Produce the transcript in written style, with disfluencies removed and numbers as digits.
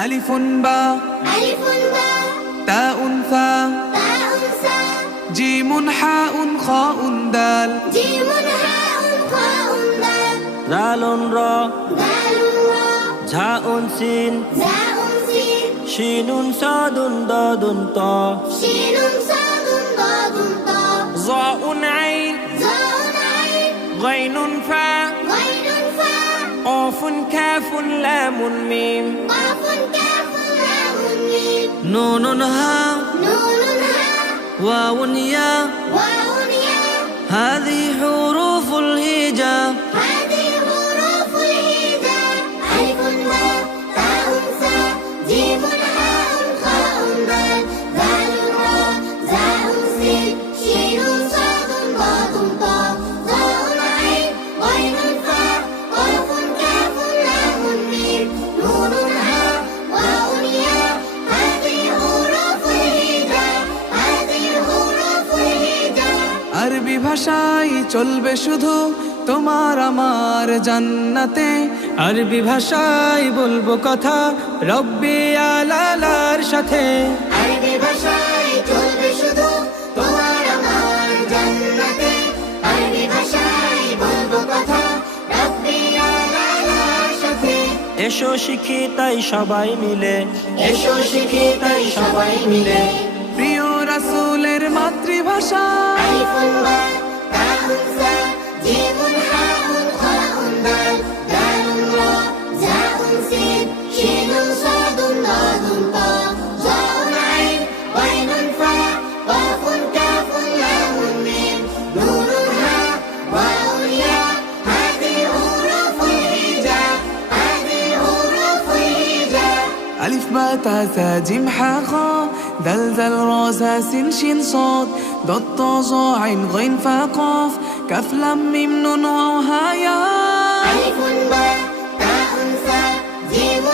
ألف باء تاء ثاء جيم حاء خاء دال دال را ঝাء سين شين صاد ضاد طاء ظاء عين غين فاء قاف كاف لام ميم نون هاء واو ياء هذه حروف الهجاء আরবি ভাষায় চলবে শুধু তোমার আমার জান্নাতে আরবি ভাষায় বলবো কথা রব্বি আলালার সাথে আরবি ভাষায় চলবে শুধু তোমার আমার জান্নাতে আরবি ভাষায় বলবো কথা রব্বি আলালার সাথে এসো শিখি তাই সবাই মিলে এসো শিখি তাই সবাই মিলে প্রিয় রাসূলের মাতৃভাষা আলিফুন বা তাউন সা জিমুন হাউন খাউন দাল দালুন রা জাউন সিন শিনুন সাদুন দাদুন তা জাউন আইন গাইনুন ফা কাফুন কাফুন লামুন মিম নুনুন হা ওয়াউন ইয়া হাযিহি হুরুফুল হিজা হাযিহি হুরুফুল হিজা ألف باء تاء ثاء جيم حاء خاء دال ذال را زا سين شين صاد ضاد طا ظا عين غين فاء قاف كاف لام ميم نون واو هاء ياء ألف باء تاء ثاء جيم